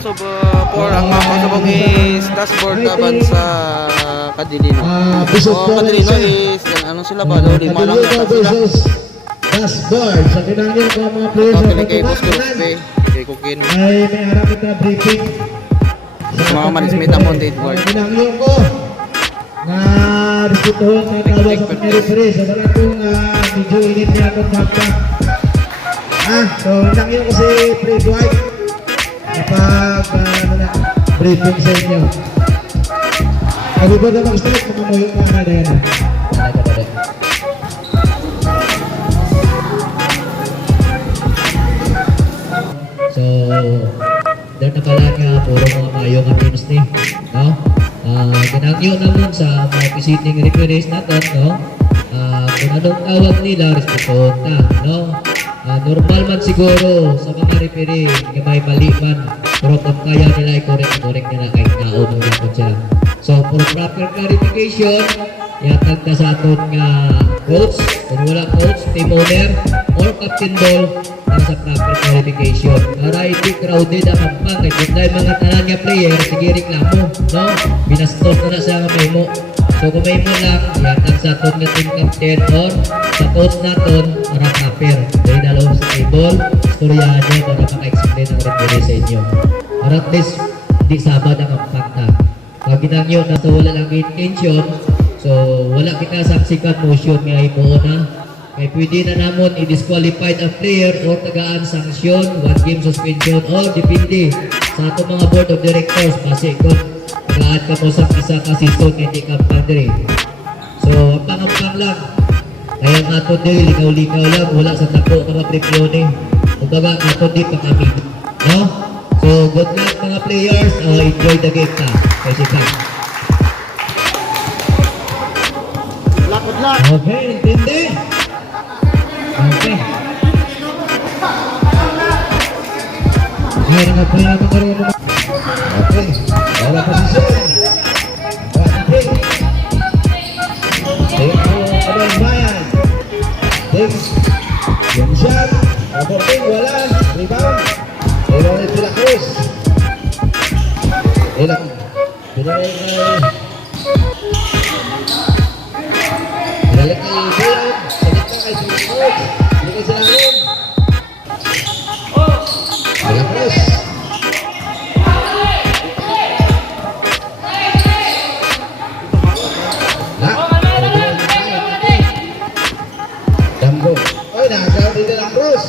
So, for ang mga pasabong is dashboard laban sa Kadilino. So, Kadilino is, ano sila ba? Lima lang yata sila. Dashboard. Sa tinangin ko mga players Ito, na pili kay Boss Cruz pagkakanan. kay Kukin. Ay may harap kita briefing. Sa mga manismita mo, Edward. Tinangin ko na diskutuhon na tawag sa mga referee. Sa wala kong medyo init niya akong fakta. So tinangin ko si Fred White kapag briefing sa inyo. Sabi ba na mag-start, makamuyo ka na na yan. So, dahil na pala nga, puro mga mayo nga teams ni, no? Ginagyo naman sa mga visiting referees natin, no? Kung anong tawag nila, respetuhon na, no? Normal man siguro sa mga referee na may mali man, pero kung kaya nila i-correct nila kahit naon ng yapon sila. So, for proper clarification, yatag na sa aton nga coach, kung wala coach, team owner, or captain ball, para sa proper clarification. Para hindi crowded ang ampang, kung dahil mga tanan nga player, sige reklamo, no? Binastos na na sa memo. So kung may mo lang, yatag sa aton nga team captain or sa coach naton, para proper. Dahil dalawa sa table, storyahan nyo para maka-explain ang referee sa inyo. Para at least, di sabad ang ampang na. Pag ginangyo na so wala lang intention, so wala kita saksikan motion nga ibuo na. Kaya pwede na namon i-disqualified ang player o tagaan sanksyon, 1 game suspension o depende sa ato mga board of directors kasi kung tagaan ka mo sa isa ka season hindi ka padre. So ampang-ampang lang. Kaya nga ito din, likaw-likaw lang, wala sa tako ka maprepyone. Kumbaga nga ito din pa kami. No? So good luck mga players, enjoy the game ka. Kasi ka. Good luck. Okay, intindi. Okay. Ay, nagpaya ko rin naman. Okay. Wala posisyon. Okay. Take mo ang bayan. Take. Yung shot. Aborting, wala. Rebound. Pero ulit sila Cruz. Ilang. Pinagay kay... Pinagay kay Bayan. Salit ka kay Cruz. Pinagay sila rin. Ilang Cruz. Damgo. Oy, nakasaw dito lang Cruz.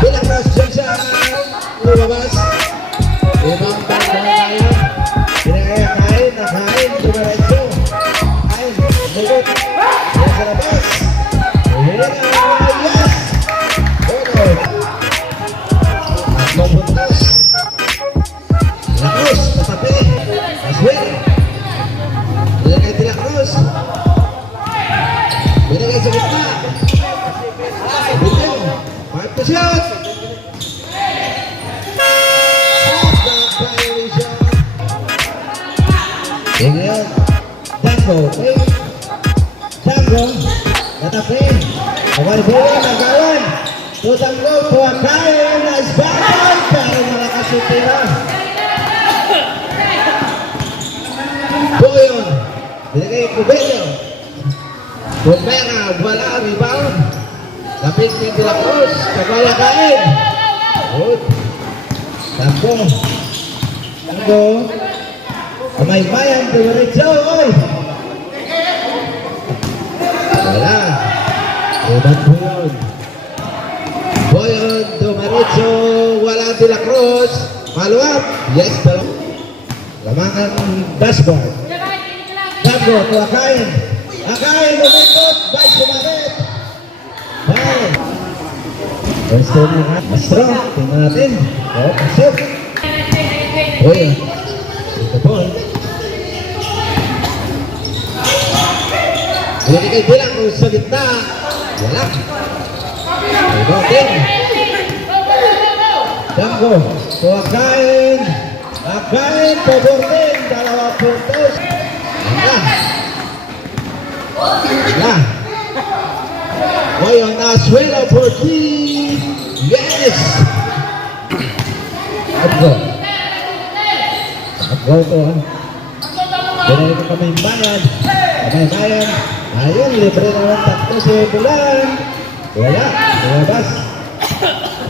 Bilang Cruz dyan sa lumabas. Ibang bang tayo. Pinagaya kain, nakain, dumaretso. Kain, mugot. Yan sa labas. Yes! Bueno. Tatlong puntos. La Cruz, patapi. Aswell. Pinagay Tila Cruz. Pinagay sa gitna. Bitin. 5 to shot. Tingnan. Dango. Dango. Natapin. Kawarbuan. Nagawan. Tutango. Puwakain. Nice battle. Pero malakas yung tira. Boyon. Binigay Cubello. Pumera. Wala. Rebound. Lapit ni De La Cruz. Kabaya kain. Good. Dango. Dango. Kamay bayan, dumiretso, oy! Wala. Ubat Boyon. Boyon, dumiretso, wala De La Cruz. Follow up. Yes, dalawa. Lamangan dashboard. Dango, tuwakain. Akain, umikot. Bay, sumabit. Bay. Gusto niya nga. Mastro, tingnan natin. Pasok. Boyon. Ito po. Hindi kayo bilang kung sa gitna. Wala. Ibotin. Dango. Tuwakain. Akain. Pabortin. 2 puntos. Wala. Wala. Ngayon, Aswell for 3. Yes. Goto ha. Pinay ko kami bayan. Kami bayan. Ayun, libre naman tatlo si Bulan. Wala, lumabas.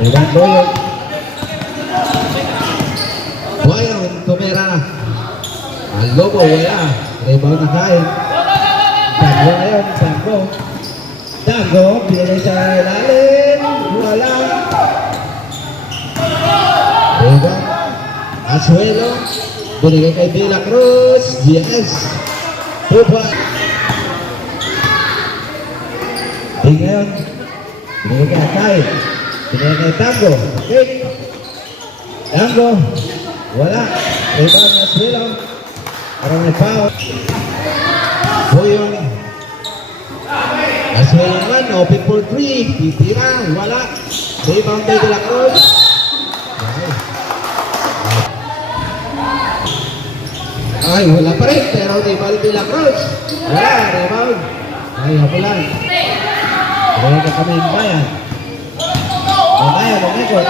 Ibang Boyong. Boyong, tumira na. Ang Lobo, wala. Rebound na kain. Tango ngayon, Tango. Tango, pinay sa ilalim. Wala. Rebound. Asuelo. Binigay kay De La Cruz. Yes. Pupa. Di ngayon. Binigay kay Akay. Binigay kay Tango. Okay. Tango. Wala. Rebound na Asuelo. Parang may foul. Boyong. Asuelo naman. Open for 3. Titira. Wala. Rebound kay De La Cruz. Okay. Ay, wala pa rin, pero rebound De La Cruz. Wala, rebound. Ay, hapulan. Rebound kami yung bayan. Bayan, umikot.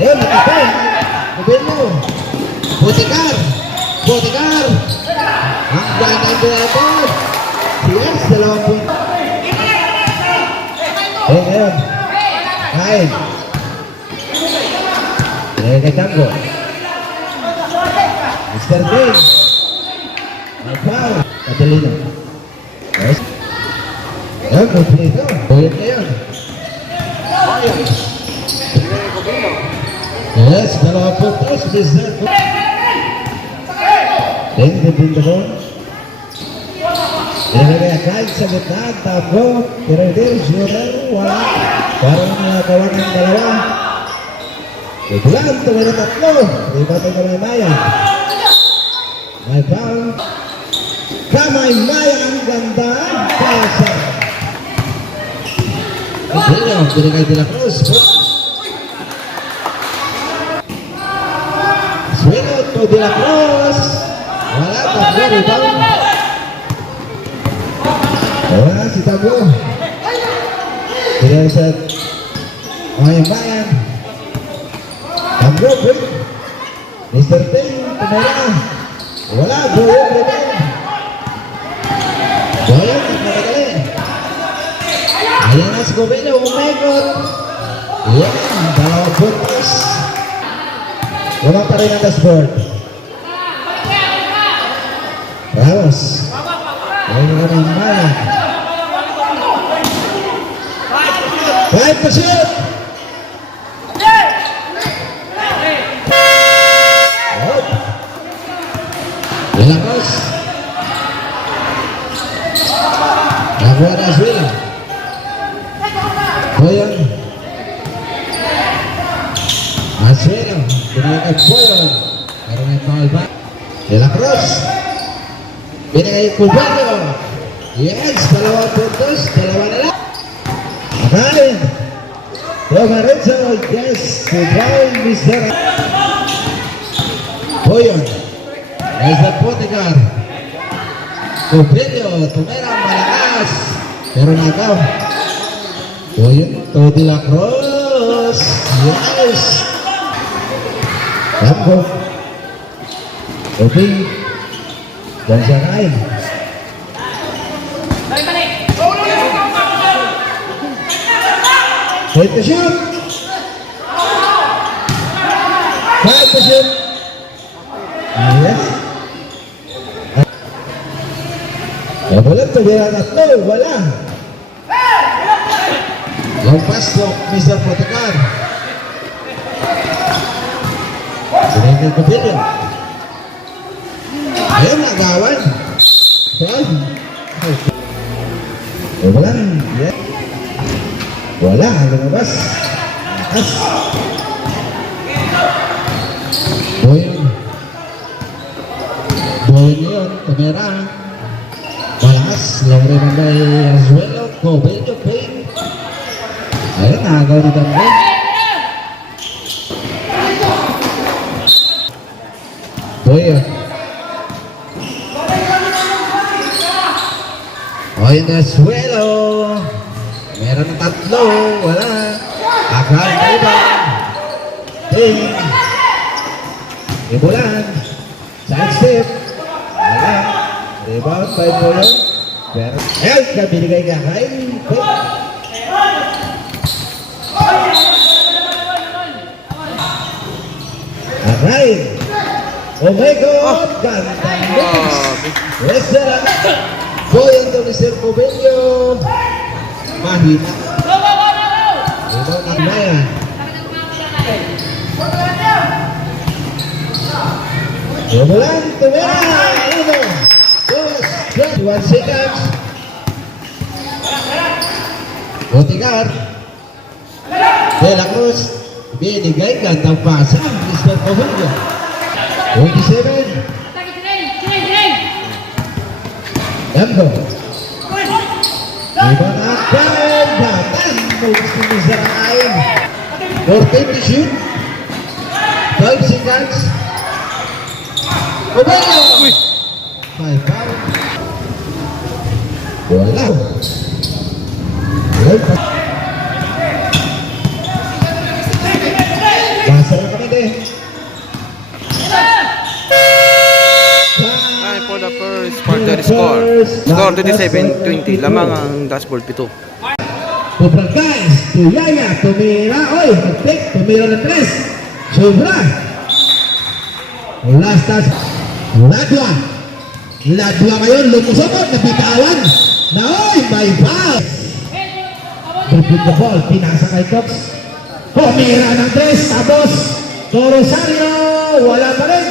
Ayun, nakapay. Kubino. Butikar. Butikar. Ang gandang De La Cruz. Yes, 2 point. Eh, ngayon. Kain. Kay Tango. Mr. Dave. May foul. Catalina. Yes. Ayan, complete ito. Bulit na yun. Yes, 2 puntos. Mr. Dave, dipinda ko. Pinagagaya kahit sa gitna. Tango. Tiradir. Shooter. Wala. Parang nakawa ng dalawa. Bulan, tumira 3. Iba tayo may mayan. May foul. Kamay Maya ang ganda. Pasa. Pinagay, pinagay De La Cruz. Suelo to De La Cruz. Wala, Tablo, rebound. Wala si Tablo. Pinagay sa Kamay Mayan. Tablo, quick. Mr. Ting, tumira. Wala, Boyong, rebound. Boyong, nagmadali. Ayan na si Gobino, umekot. Ayan, 2 puntos. Wala pa rin ang dashboard. Ramos. Ayan na kami Maya. 5 to shoot. Lagos. Nakuha na Asuelo. Boyong. Asuelo. Binigay kay Boyong. Pero may foul ba? De La Cruz. Binigay kay Cubano. Yes, 2 puntos. 2 na lang. Akain. Tomarenzo. Yes. Cubano. Mr. Boyong. Esa Potigar. Cubrillo, tumira malakas. Pero nagaw. Boyong to De La Cruz. Yes. Tango. Obi. Dan siya kain. Hit to shoot. 5 to shoot. Yes. Wala to, wala 3, wala. Lampas to, Mr. Potigar. Sinigil ko bilin. Ayun, nagawan. Wala. Yes. Wala, lumabas. As. Boyong. Boyong yun, kamera. Malakas, Laure Manday Asuelo, Cobello, Payne. Ayun, nakagaw ni Damay. Boyong. Ayun, Asuelo. Meron ng 3, wala. Akal na iba. Payne. Ibulan. Side step. Wala. Rebound, 5 po yun. Pero, ayun, binigay ka kay Coach. Alright. Oh my God! Gandang mix! Yes, sir. Boy, ang to ni Sir Covelio. Mahina. Ito ang Maya. Umulan, tumira! 1, 2, 1 seconds. Otigar. De La Cruz. Binigay gandang pasa. Mr. Covelio. 27. Embo. Ibang akal. Batan. Gusto ni Zarain. 14 to shoot. 12 seconds. Covelio. 5 foul. Wala. Basa na kami din. Time for the first quarter score. Score 27-20. Lamang ang dashboard 7. Kupral guys, Tuyaya, tumira, oy, nag-take, tumira ng 3. Sobra. Last touch. Ladwa. Ladwa ngayon, lumusabot, nabitawan. Na oy, may foul. Dribble the ball, pinasa kay Cox. Tumira ng 3, tapos Rosario, wala pa rin.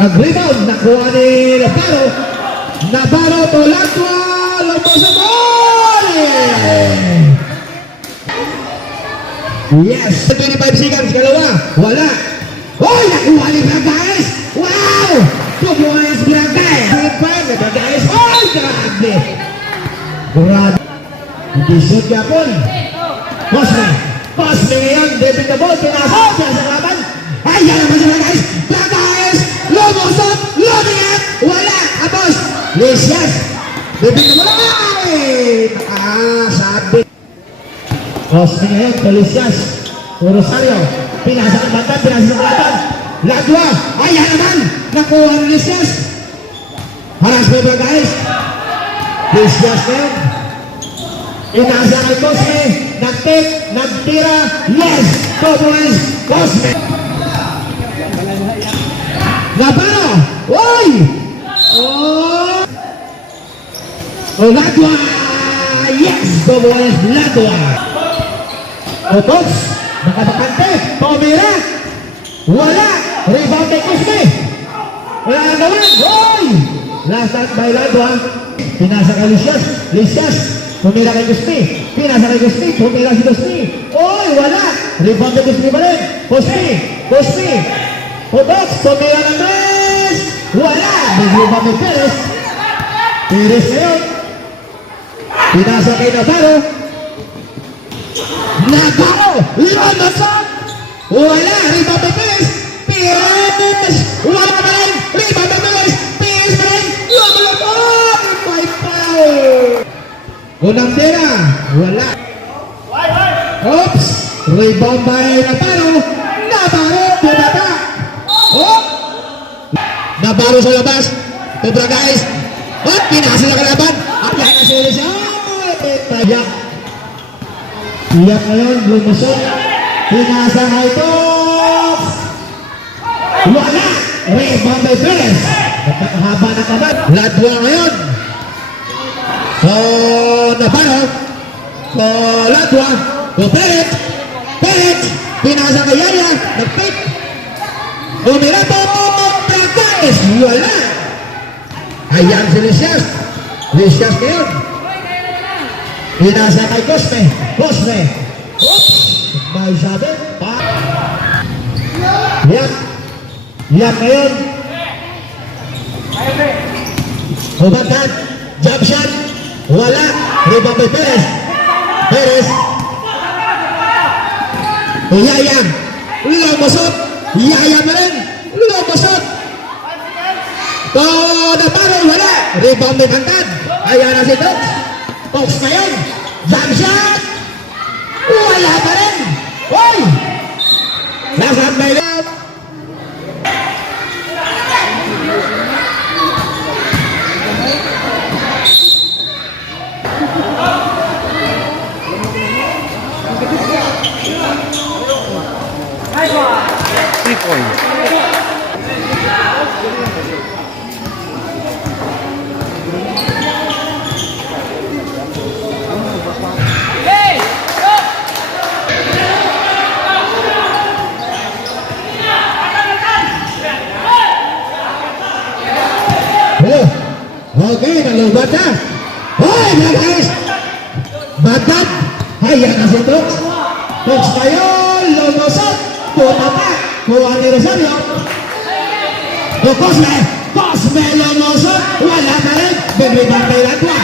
Nag-rebound, nakuha ni Navarro. Navarro to Ladwa, lumusabot. Yes, 25 seconds, dalawa, wala. Oy, nakuha ni Bragais. Wow! Tumuha si Bragais. Bragais, oy, grabe. Grabe. Hindi shoot niya po. Cosme. Cosme ngayon. David the ball. Pinasok. Pinasok laban. Ayan naman si Bragais. Bragais. Lumusot. Lumigat. Wala. Abos. Lisias. David the ball. Ay! Nakasabi. Cosme ngayon. Lisias. Rosario. Pinasok ang batan. Pinasok ang batan. Ladwa. Ayan naman. Nakuha ng Lisias. Haras mo Bragais. Lisias ngayon. Inasa kay Cosme, nag-take, nagtira, yes! Cowboys, Cosme! Navarro! Oy! Oh! Ladwa! Yes! Cowboys, Ladwa! Otos, nakabakante, tumira! Wala! Rebound kay Cosme! Wala na naman! Oy! Last out by Ladwa. Pinasa kay Lisias, Lisias! Tumira kay Gusti. Pinasa kay Gusti. Tumira si Gusti. Oy, wala. Rebound kay Gusti pa rin. Gusti. Gusti. Putok. Tumira ng 3. Wala. Rebound kay Perez. Perez ngayon. Pinasa kay Navarro. Navarro. Lumusot. Wala. Rebound kay Perez. Perez. Wala pa rin. Rebound kay Perez. Perez pa rin. Lumusot. May foul. Unang tira, wala. Oops! Rebound by Navarro. Navarro, pinata. Oh! Navarro sa labas. Cobra guys. At pinasa na kalaban. At lahat na sila siya. Tayak. Iyak ngayon, lumusot. Pinasa kay Tox. Wala. Rebound by Perez. Nagkakahaba na kaban. Ladwa ngayon. Navarro, Ladwa, Perez, Perez, pinasa kay Yaya, nag-pick, umira po, Bragais, wala. Ayan si Lisias, Lisias ngayon, pinasa kay Cosme, Cosme, oops, may sabi, yan ngayon, Hubagan, jump shot, wala. Rebound by Perez. Perez. Yaya. Lumusot. Yaya pa rin. Lumusot. Navarro. Wala. Rebound by Pantad. Ayan na si Tox. Tox ngayon. Jump shot. Wala pa rin. Oy. Last up by left. Okay, nalubat na. Hoy, mga guys! Bagdad! Ayan na si Tox. Tox ngayon, lumusot. Puta pa. Kuha ni Rosario. O Cosme. Cosme lumusot. Wala na rin. Bibigyan kay Ladwa.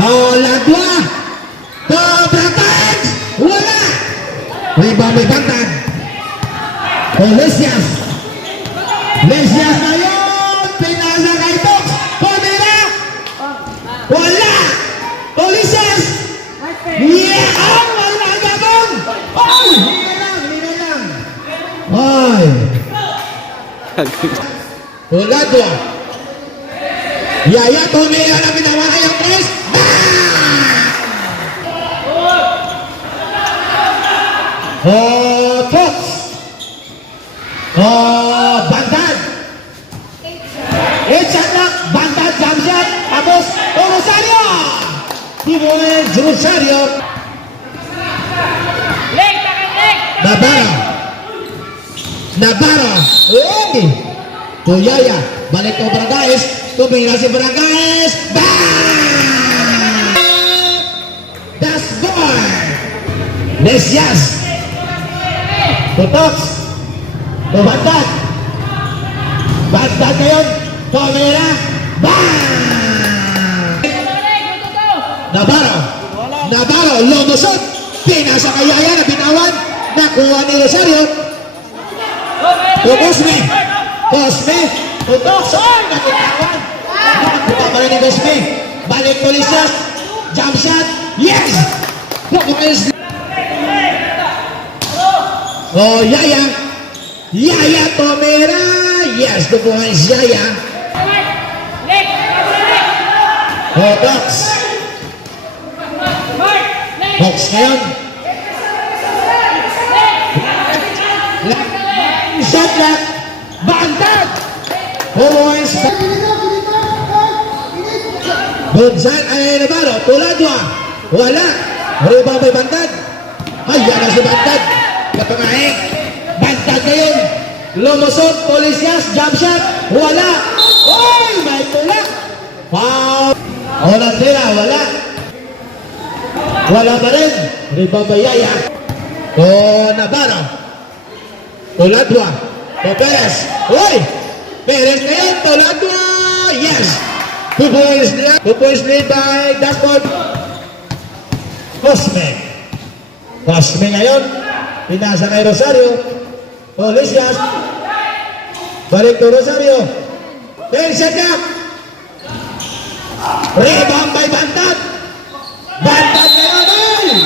O Ladwa. Cobra Kids. Wala. May bantag. O Lesias. Lesias ngayon. Pinasa kay Tox. Pumira. Wala. O Lesias. Yeah! Oh, wala gabong. Oh, hina lang. Ay. O Ladwa. Yaya, tumira na pinawala yung press. Oh, Tox. Oh, Bantad. Headshot lang. Bantad, jump shot. Tapos, oh, Rosario. Tibuez, Rosario. Navarro. Uy. Tuyaya. Balik ko Barangayes. Tumira si Barangayes. Bang! Das boy. Lesias. Tutox. Bantad. Bantad ngayon. Tumira. Bang! Navarro. Lumusot. Pinasa kay Yaya na bitawan. Nakuha ni Rosario. Cosme. Tutox. Ay, nakitawan. Nakuha pa rin ni Cosme. Balik ko Lesias. Jump shot. Yes! Oh, Yaya. Yaya Tomera. Yes, the boys, Yaya. Oh, Tox. Tox ngayon. Shot lock. Bantad. Oh, boys. Bunsan ay Navarro. Tuladwa. Wala. Rebound may Bantad. Ayan na si Bantad. Kapangahin. Bantad ngayon. Lumusot. Polisias. Jump shot. Wala. Oy! May tulak. Foul. Olandera. Wala. Wala pa rin. Rebound may Yaya. O Navarro. Tuladwa. O Perez. Oy! Perez ngayon. Tuladwa. Yes. 2 points lead by Dashboard. Cosme ngayon. Pinasa kay Rosario. O Lesias. Balik to Rosario. Tension niya. Rebound by Bantad. Bantad ngayon.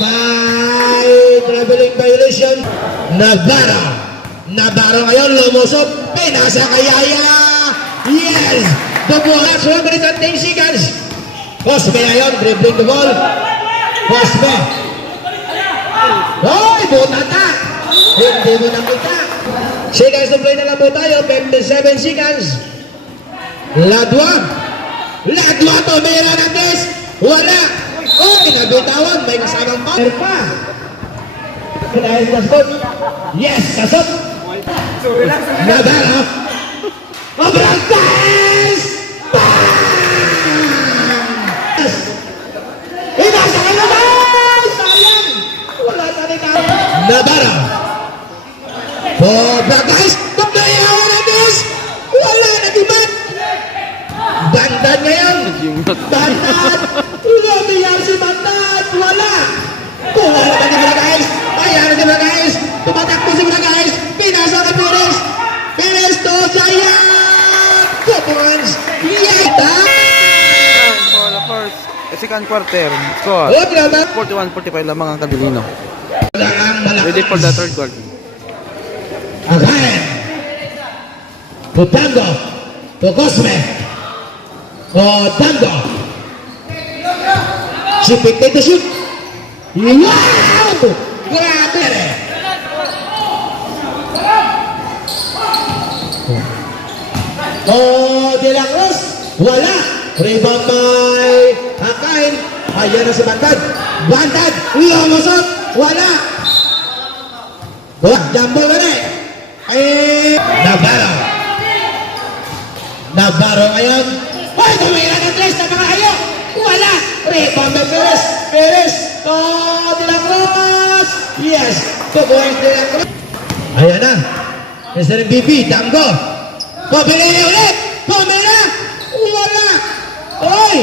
Ay! May traveling violation. Navarro ngayon lumusot. Pinasa kay Yaya. Yes! The ball has 1 minute and 10 seconds. Cosme ngayon, dribbling the ball. Cosme. Hoy, butata. Hindi mo nakita. Seconds to play na lang po tayo. 57 seconds. Ladwa. Tumira na this. Wala. Oh, pinabitawan. May kasamang pa. Dahil kasot. Yes, kasot. Navarro. Abrantes! Inasa ka naman! Sayang! Wala na rin ka. Navarro. Cobra guys! Pagdayawan na this! Wala na diman! Bantad ngayon! Bantad! Lumiyar si Bantad! Wala! Kuha na ba si Bra guys? Ayan na si Bra guys! Tumatakbo si Bra guys! Pinasa ka Perez! Perez to Jaya! Points! Yata! For the first, second quarter, score. 41-45 lamang ang Cadilino. Ready for the third quarter. Again! To Tango! To Cosme! O Tango! She picked it to shoot! Wow! Grabe! Oh, De La Cruz, wala. Rebound by Akain. Ayan na si Bantad. Bantad, lumusot, wala. Jumbo na rin. Navarro. Navarro ngayon. Ay, tumira ng tres na mga kayo. Wala. Rebound ng Perez. Perez. Oh, De La Cruz. Yes. Kukuha De La Cruz. Ayan na. Mr. MVP, Tango. Pumila niya ulit. Pumila. Wala. Oy.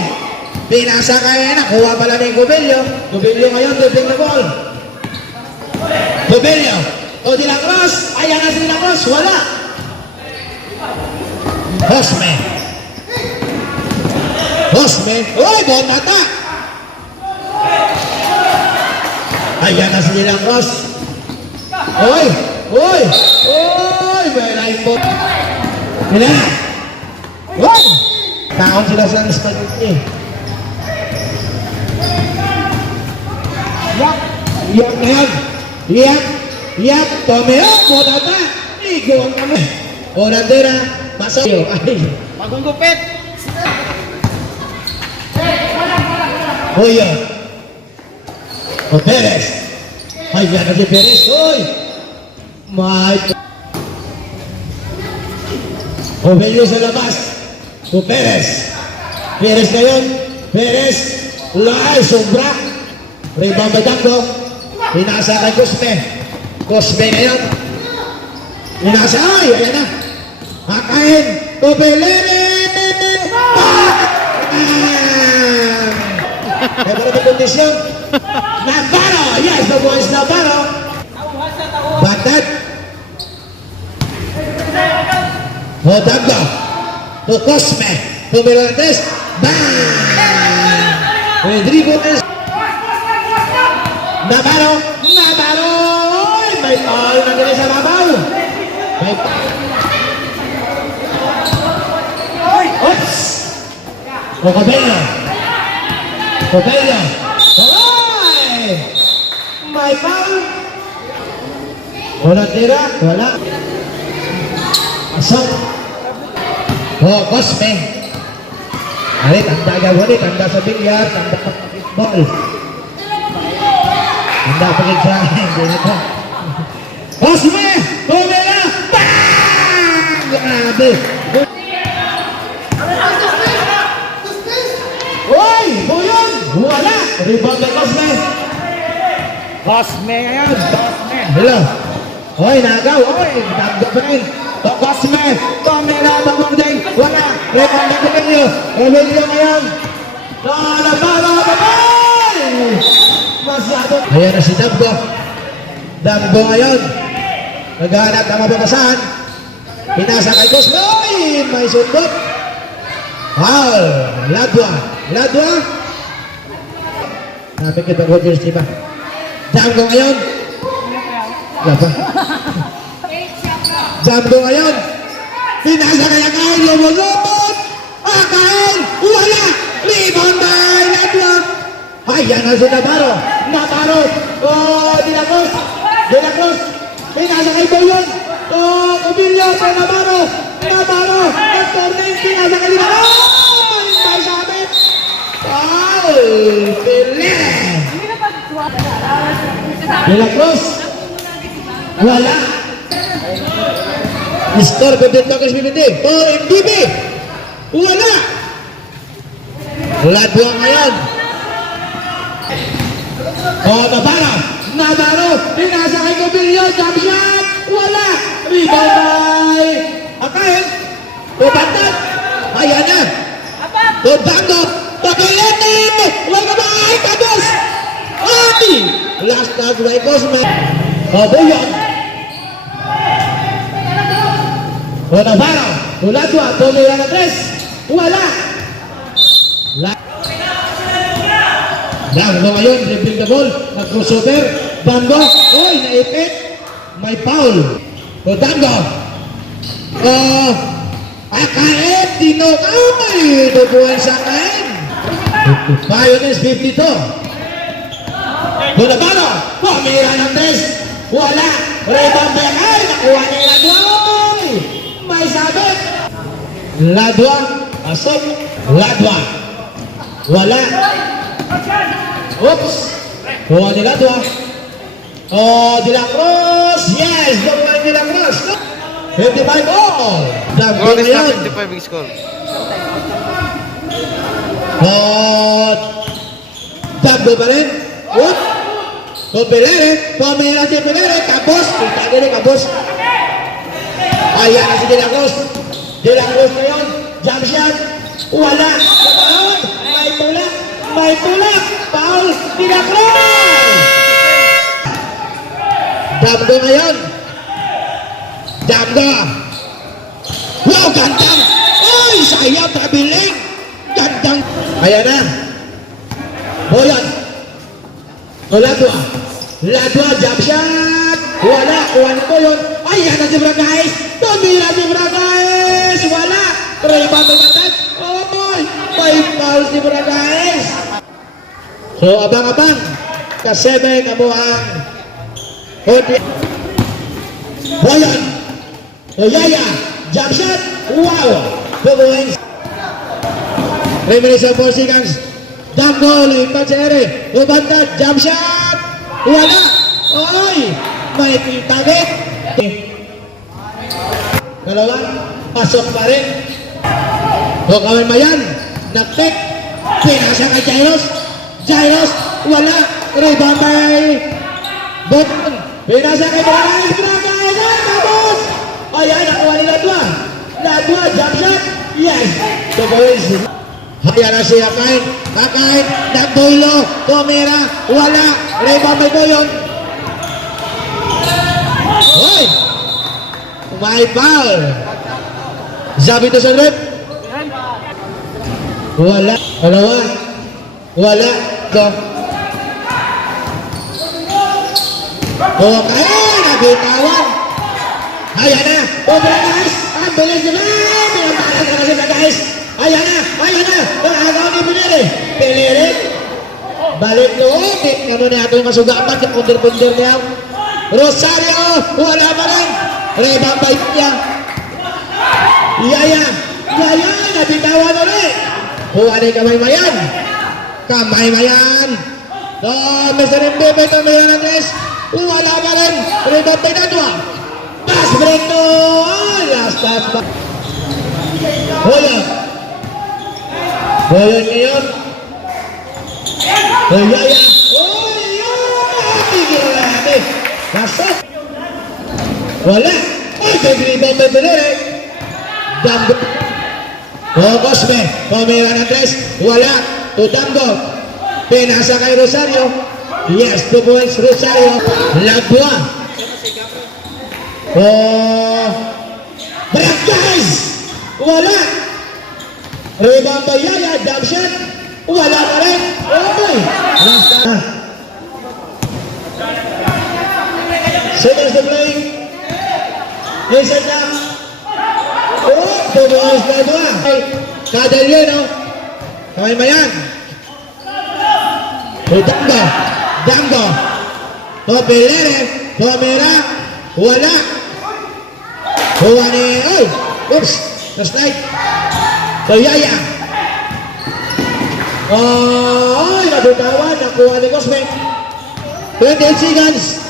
Pinasa kaya na. Kuha pala ni Gobelio. Gobelio ngayon, dribbling the ball. Gobelio. O De La Cruz. Ayan na si De La Cruz. Wala. Hosme. Hosme. Uy, botata. Ayan na si De La Cruz. Uy. Uy. Uy. May rainbow. Pila. Uy. Taon sila sa spaghetti. Yak. Yak na yan. Yak. Yak. Tomeo. Botata. Igo ang kami. Oradera. Masayo. Ay. Magugupit. Oye. O Perez. Ay, yan na si Perez. Uy. May. O Bello sa labas. O Perez. Perez na yun. Perez. Lai, sobra. Rebound ba Tango? Pinasa kay Cosme. Cosme na yun. Pinasa. Ay, ayan na. Akain. O Belere. Kaya para may kondisyon. Navarro! Yes, the boy is Navarro. Batad. O Tango. O Cosme. O Mirantes. Bang! Rodrigo es. Navarro. Navarro! Ay, may all na ganyan sa babaw. May Oops! O Cabello. Cabello. Ay! May foul. Wala tira. Wala. Asok. O Cosme. Ay, tanda gawin. Tanda sa bilyar. Tanda pa pakitball. Tanda pakitsahin. Ganito. Cosme! Cabello! Bang! Grabe! Uy! Buyon! Wala! Rebound na Cosme! Cosme yan! Cosme! Hello! Uy! Nagaw! Uy! Nagaw pa rin! O Cosme! Kamera! Tabang din! Wala! Rebound na Emilio! Emilio ngayon! Nalavaro! Babay! Masyado! Ayan na si Damgo! Damgo ngayon! Naghahanap ng mababasahan! Pinasa kay Cosme! Uy! May sundot! Foul! Ladwa! Ladwa! Napikit ang Rodgers, diba? Damgo ngayon! Lapa! Damgo ngayon! Pinasa kaya kain! Lumulubot! Akain! Wala! Rebound by Ladwa! Ayan na si Navarro! Navarro! Oh! De La Cruz! De La Cruz! Pinasa kay Boyon! Oh! Cubillo sa Navarro! Navarro! Nag-turning! Pinasa kay Navarro! May sabit! Foul! Pili! De La Cruz! Wala! Score for the Tokens Minute! Oh, MDB! Wala! Ladwa ngayon! Oh, Navarro! Navarro! Pinasa kay Cubillo! Jump shot! Wala! Rebound by Akain! Pupantat! Ayan na! Tubango! Pagilete! Wala ba ay kabos! Ay! Last touch by Cosme! O Buyon! O Navarro! O Ladwa! Tumira na tres! Wala! Damgo ngayon! Dribbling the ball! Nag-crossover! Damgo! Uy! Naipit! May foul! O Damgo! O Akain! Tinokamay! Tubuhan sa Akain! Pioneers 52! O Navarro! Pumira ng tres! Wala! Rebound back! Ay! Nakuha niya yung Ladwa! May sabit! Ladwa! Asok! Ladwa! Wala! Oops! Kuha ni Ladwa! Oh, De La Cruz! Yes! Nakuha ni De La Cruz! 55 all. Damgo Goal is na ngayon. 55 big score. At Damgo pa rin. What? Pelere, pamela si Pelere, tapos, kita nila tapos. Ayan na si De La Cruz. De La Cruz ngayon, jump shot, wala. Gabaon, may tulak, foul, De La Cruz. Damgo ngayon. Damgo. Wow, gandang. Uy, sayang, kabiling. Gandang. Ayan na. Boyan. Ladwa, jump shot. Wala, kuhan ko yun. Ayan na si Bragais. Tumira si Bragais. Wala. Reba tumatag. Oh boy. May foul si Bragais. So, abang-abang. Kasi may kabuhang. Boyan. Oyaya. Jump shot. Wow. 2 points. Reminiscent 4 seconds. Jump goal. Ipan si Ere. Ubantad. Jump shot. Wala. Oy. May target. Dalawa. Pasok pa rin. O kawin mayan. Nagtik. Pinasa kay Jairos. Jairos. Wala. Rebound by Botton. Pinasa kay Bragais. Bragais. Tapos. Ayan. Nakuha ni Ladwa. Ladwa. Jump shot. Yes. 2 points. Ayan na siya kain. Kakain. Nagdulo. Tumira. Wala. Rebound by Boyon. Hoy! May foul. Sabi to sa rep. Wala. Dalawa. Wala. Ito. Okay. Nabitawan. Ayan na. Bragais. Ang bilis na. Pinatakas na si Bragais. Ayan na. Ayan na. Agaw ni Pelere. Pelere. Balik loob. Ano na ito yung kasugapan. Yung punder-punder niya. Rosario, wala pa rin. Rebound by niya. Yaya, nabitawan ulit. Kuha ni Kamay Mayan. Kamay Mayan. No, Mr. Mbebe, Kamay Andres. Wala pa rin. Rebound by Nadwa. Pass break to. Last pass ba. Boyan. Boyan ngayon. Yaya. Tigil na natin. Pasok. Wala. Ay, rebound by Pelere. Damgo. Cosme. Pamira ng tres. Wala. Damgo. Pinasa kay Rosario. Yes, 2 points Rosario. Ladwa. Bragais. Wala. Rebound by Yaya. Jump shot. Wala pa rin. Okay. Last time. Seconds to play. Listen up. Oh, tumawas na ito ah. Kadalyo, Kamay Mayan. Damgo. Pelere. Pamira. Wala. Kuha ni, oops. Na-slide. Yaya. Nabutawan. Nakuha ni Cosme. 28 seconds.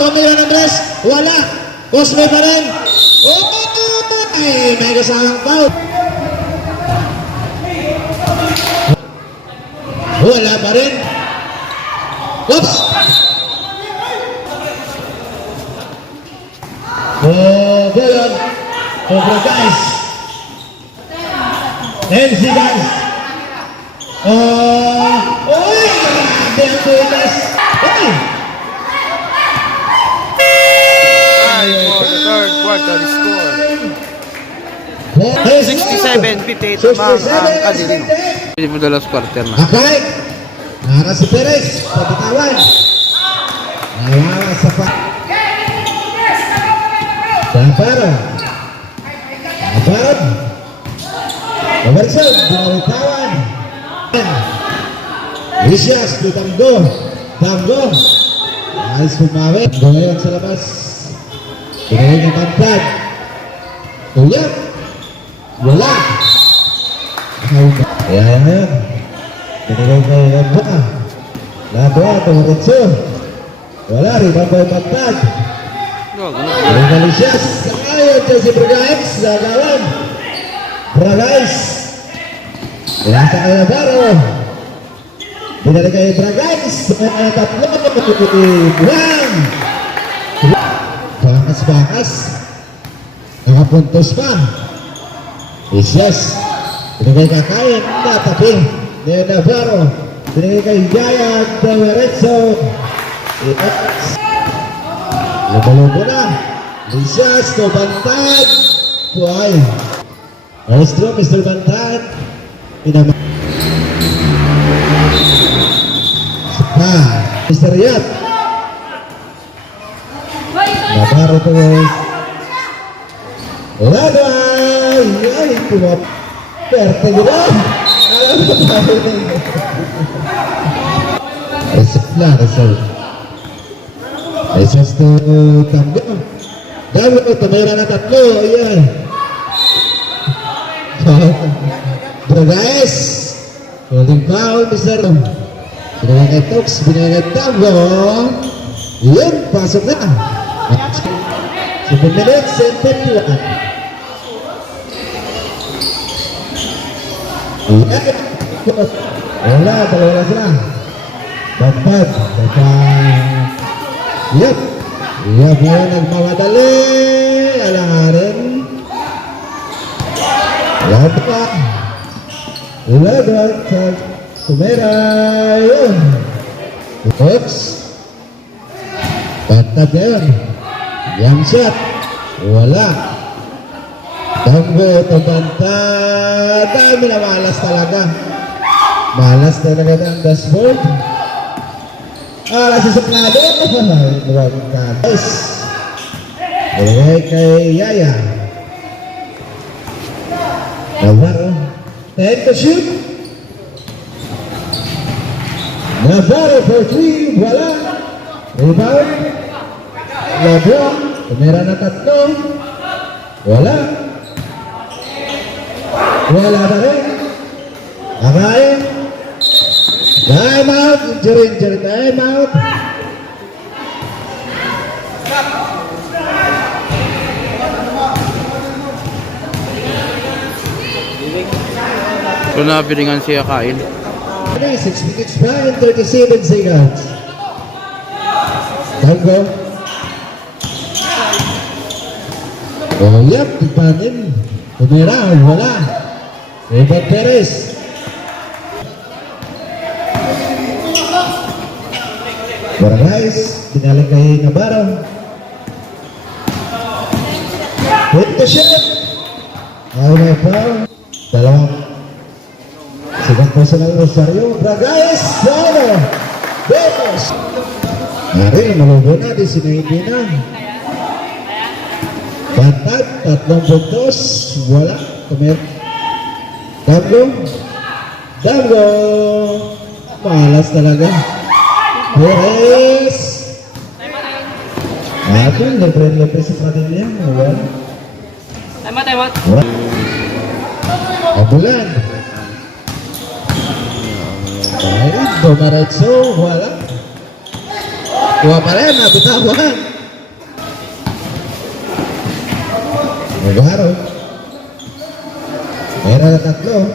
Pamira ng dress. Wala. Cosme pa rin. May kasamang foul. Wala pa rin. Oops. Gayon. Bragais. 10 seconds. Grabe ang tunas. For the third quarter score. 67-58 naman ang Kadilino. Hindi mo dalas quarter na. Okay. Nara si Perez. Pabitawan. Nawala sa pa. Daparon. Oversell. Binawitawan. Isyas. Tamgo. Ayos kumawit. Goyon sa labas. Pinawin ng pantad. Uyak. Wala. Ayan. Pinawin ng Ladwa. Tumaritso. Wala. Ribang by pantad. Go, ganun. Ang Galicias, ayon dyan si Bragais, lagawan. Bragais. Pinasa kay Navarro. Pinali kay Bragais. Tatlo. Buwan. Bakas-bakas. Nakapuntos pa. Isyas. Pinagay kakain. Natapi. Ni Navarro. Pinagay kay Yaya Daweretso. Itas. Lubo-lubo na. Isyas. No Bantad. Buhay. Maestro, Mr. Bantad. Pinamay. Mr. Riyad. Navarro tuloy. Lagay! Ay, perte gila. Alam mo tayo na yun. Reset na, reset. Reset to Tambio. Dami ko, tumira na tatlo. Ayan. Bragais. Holding foul, Mr. Binigay kay Tox, binigay kay Tambo. Yun, pasok na. 7 minutes and 51. Wala, dalawa sila. Bambad. Yep. Yep, ngayon nagmamadali. Alangarin. Lahat pa. Lahat sa Tumera. Yun. Tox. Bantad na yun. Yang shot. Wala. Tambo ito Bantad. Dami na malas talaga. Malas talaga ng dashboard. Sa suplado. Huwag ka. Bigay kay Yaya. Navarro. Head to shoot. Navarro for 3. Wala. Rebound. Lebron. Tumira na tatlo. Wala. Wala na rin. Akain. Time out. Injury. Time out. So na pilingan siya kain. 6 minutes pa and 37 seconds. Tango. Oh, yep, tipanin. Tumira, wala. Eva Perez. Barangay, pinaling kay Navarro. Hit the shot. Ayaw na pa. Dalawang sigang personal Rosario. Barangay, Salo. Demos. Nari, malubo na. 19 na. Bantad, 3 puntos. Wala. Tumir. Damgo. Malas talaga. Perez. Atin, libre sa patin niya. Wala. Tama. Abulan. Ay, Domaretso. Wala. Kuha pa rin, nabitawan. Navarro. Meron na 3.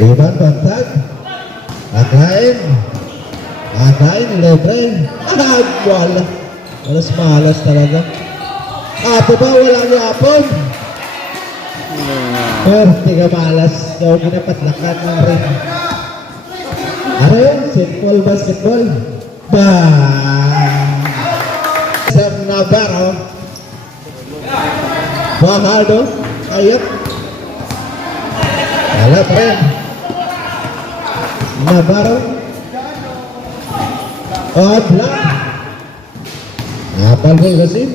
Rebound, Bantad. Akain. Libre. Wala. Malas talaga. Apo ba? Walang yapon. Pero tiga malas. Daw ginapatlakan ng rin. Ano yun? Simple basketball. Sam Navarro. Fajardo. Ayap. Wala pa rin. Navarro. Black. Napalbol kasi.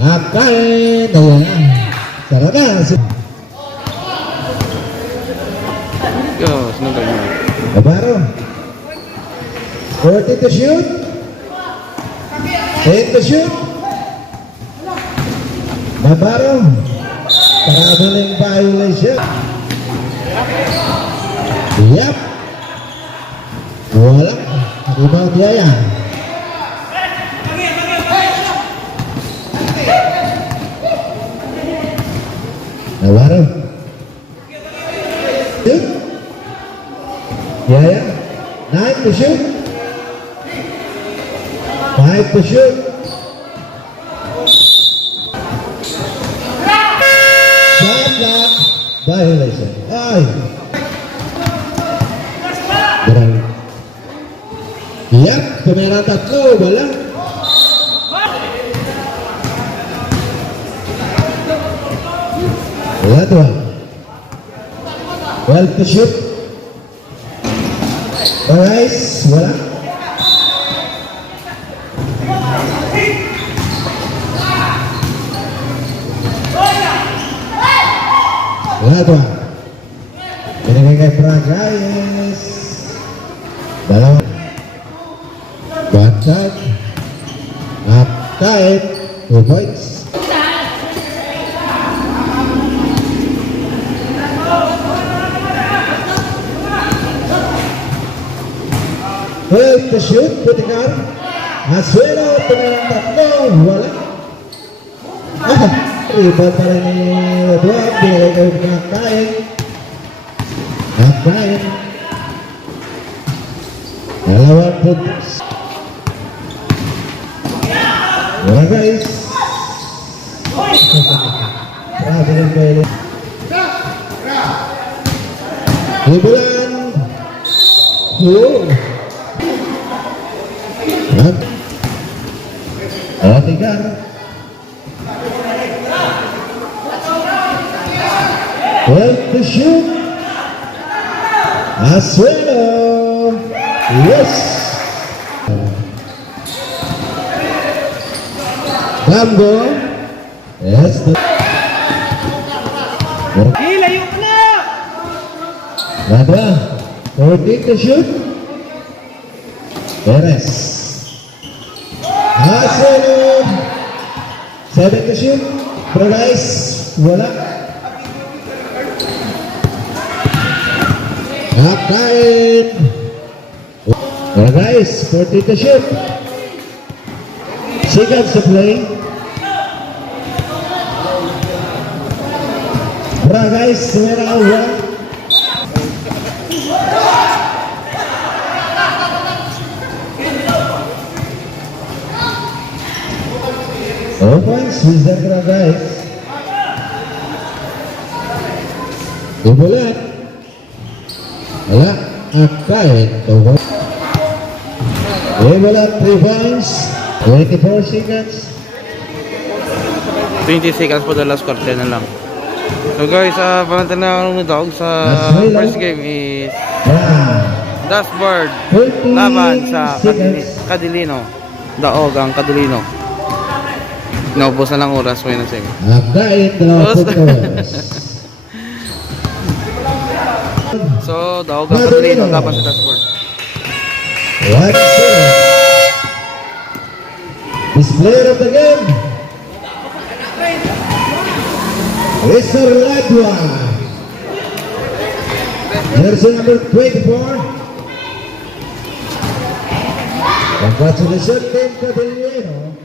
Akain. Ayan na. Sarap na. Yo, sunod na. Navarro. 40 to shoot. 10 to shoot. Navarro. Traveling violation. Yep. Wala. Rebound Yaya. Navarro. Shoot. Yeah. 9 to shoot. 5 to shoot. Shot clock violation. Ay. Grabe. Yep, tumira tatlo, wala. Wala to. 12 to shoot. Alright, wala. Wala to. Binigay kay Bragayes. Dalawa. One shot. Up, kahit. 2 points. Well, to shoot, Putikar. Asuelo, tumilang tatlo, wala. Iba pa rin ni Edward, binigay kayo Nakkain. Nakkain. Dalawang puntos. Wala guys. Grabe rin kayo. Ibulan. Otigar. Well to shoot. Asuelo. Yes. Bambo. Yes. Layo ka na! Rada. 14 to shoot. Perez. Asuelo. 7 to shoot. Paradise. Wala. Nakkain. Paradise. 14 to shoot. Seconds to play. Paradise. Wala. Oh, points, Wizard Paradise. Ibulan. Wala. Nakkain. Ibulan, 3 points. 24 seconds. 20 seconds for the last quarter na lang. So guys, panatan na ng dog sa first game is Dashboard laban sa Cadilino. Daog ang Cadilino. Naubos na lang oras, may nasing. Nakkain. 2 puntos. So, Daog ang Cadilino laban sa Dashboard. 1-0. This player of the game Mr. Ladwa. Jersey number 24. Congratulations, Team Cadilino.